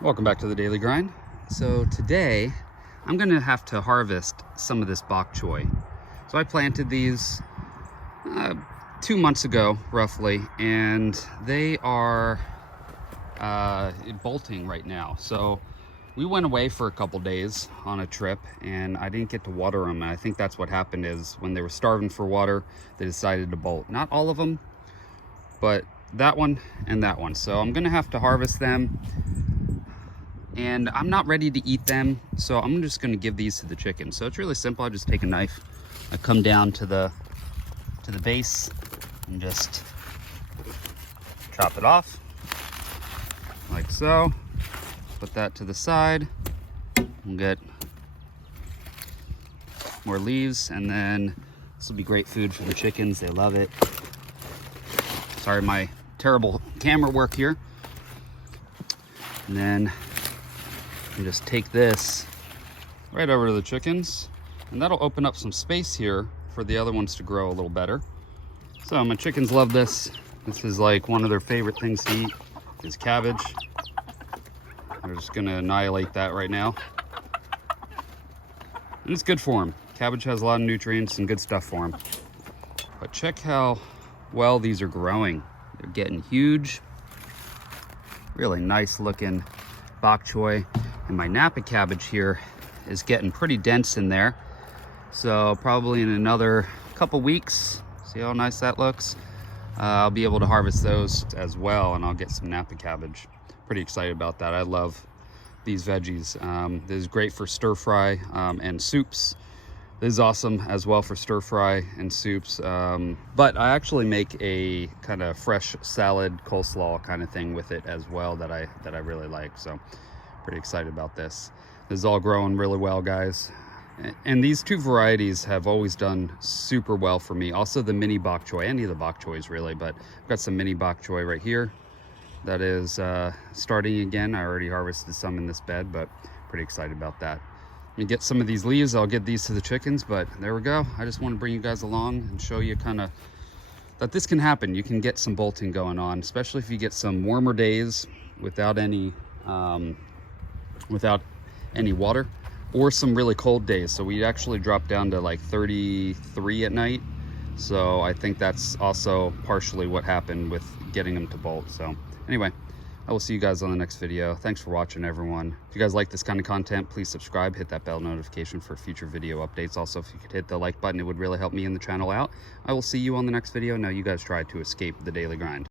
Welcome back to the Daily Grind. So today I'm gonna have to harvest some of this bok choy. So I planted these 2 months ago roughly, and they are bolting right now. So we went away for a couple days on a trip and I didn't get to water them, and I think that's what happened. Is when they were starving for water, they decided to bolt. Not all of them, but that one and that one. So I'm gonna have to harvest them, and I'm not ready to eat them, so I'm just going to give these to the chickens. So it's really simple. I just take a knife, I come down to the base and just chop it off like so. Put that to the side and get more leaves, and then this will be great food for the chickens. They love it. Sorry, my terrible camera work here. And then and just take this right over to the chickens, and that'll open up some space here for the other ones to grow a little better. So my chickens love this. This is like one of their favorite things to eat is cabbage. They're just gonna annihilate that right now. And it's good for them. Cabbage has a lot of nutrients and good stuff for them. But check how well these are growing. They're getting huge. Really nice looking bok choy. And my Napa cabbage here is getting pretty dense in there. So probably in another couple weeks, see how nice that looks? I'll be able to harvest those as well, and I'll get some Napa cabbage. Pretty excited about that. I love these veggies. This is great for stir fry and soups. This is awesome as well for stir fry and soups. But I actually make a kind of fresh salad coleslaw kind of thing with it as well that I really like. So pretty excited about this. This is all growing really well, guys. And these two varieties have always done super well for me. Also the mini bok choy, any of the bok choys really, but I've got some mini bok choy right here that is starting again. I already harvested some in this bed, but pretty excited about that. Let me get some of these leaves. I'll get these to the chickens, but there we go. I just want to bring you guys along and show you kind of that this can happen. You can get some bolting going on, especially if you get some warmer days without any water, or some really cold days. So we actually dropped down to like 33 at night. So I think that's also partially what happened with getting them to bolt. So anyway, I will see you guys on the next video. Thanks for watching, everyone. If you guys like this kind of content, please subscribe, hit that bell notification for future video updates. Also, if you could hit the like button, it would really help me and the channel out. I will see you on the next video. Now you guys try to escape the daily grind.